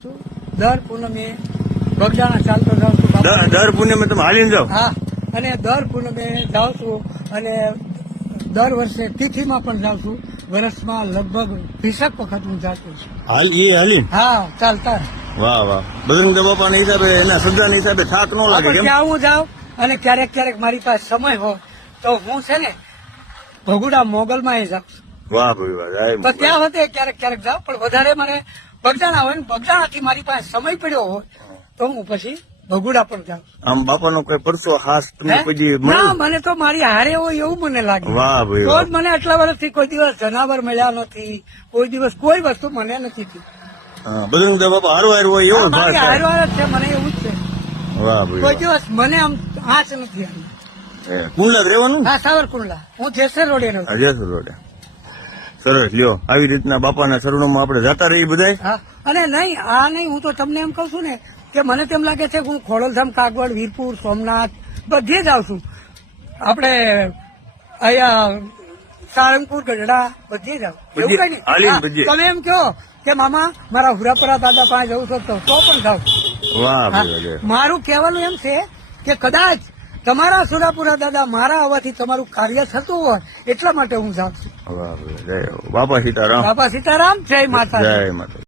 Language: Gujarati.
દર પૂનમે બગદાણા ચાલતો જાઉં છું. દર પૂનમે તમે હાલીને જાઓ? હા, અને દર પૂનમે જાઉં છું અને દર વર્ષે તિથિમાં પણ જાઉં છું. વર્ષમાં લગભગ 20 વખત હું જાતો છું. હાલીને? હા, ચાલતા. વાહ વાહ. બજરંગ બાપાના હિસાબે, એના શ્રદ્ધાના હિસાબે થાક ન લાગે કેમ? ત્યાં હું જાઉં અને ક્યારેક ક્યારેક મારી પાસે સમય હોય તો હું છે ને ભગુડા મોગલમાં જાઉં છું. વાહ ભાઈ વાહ. તો ત્યાં હોતે ક્યારેક ક્યારેક જાઉં, પણ વધારે મને બગદાણા હોય ને બગદાણાથી મારી પાસે સમય પડ્યો હોય તો હું પછી ભગુડા પણ જાઉં. આમ બાપાનો કોઈ પરસો ખાસ તમને હે? પછી ના, મળ્યો? મને તો મારી હારે હોય એવું મને લાગે. વાહ ભાઈ તો વાહ. જ મને આટલા વર્ષથી કોઈ દિવસ જનાવર મળ્યા નથી, કોઈ દિવસ કોઈ વસ્તુ મને નથી થઈ. હા, બજરંગ બાપા હારવાર હોય એવો ભાસ મારી થાય. હારવાર જ છે, મને એવું જ છે. વાહ ભાઈ કોઈ વાહ. દિવસ મને આમ આંચ નથી આવી. કુંડલા જ રહેવાનું? હા, સાવરકુંડલા. હું જેસર રોડે રહું. અજય રોડે. સરસ લ્યો, આવી રીતના બાપાના શરણોમાં આપણે જતા રહીએ બધાય. હા, અને નહીં આ નહીં, હું તો તમને એમ કહું છું ને કે મને તેમ લાગે છે કે હું ખોડલધામ, કાગવડ, વીરપુર, સોમનાથ બધે જ આવું છું. આપણે અહીંયા સાળંગપુર, ગઢડા બધે જ આવું. એવું કઈ નહીં. હાલીને હા, બધે. તમે એમ કહો કે મામા મારા હુરાપરા દાદા પાસે જવું છો તો પણ જાઉં. વાહ હા, ભાઈ વાહ. મારું કહેવાનું એમ છે કે કદાચ તમારા સુરાપુરા દાદા મારા આવવાથી તમારું કાર્ય થતું હોય એટલા માટે હું જાઉં છું. વાહ ભાઈ. જય હો. બાપા સીતારામ. બાપા સીતારામ, જય માતા. જય માતા.